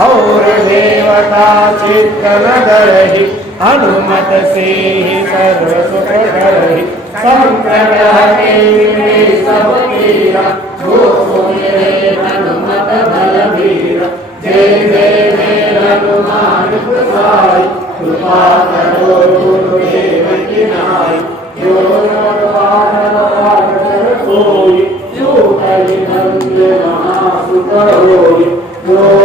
और देवता चित्तन दरहि हनुमत से सर्व सुख करहि संकट हटे सब पीरा जो मेरे हनुमत बलबीरा। जय जय जय हनुमान गोसाई कृपा करो गुरुदेव की नाई। जो सोई जो कलि नंद महासुख होई। जो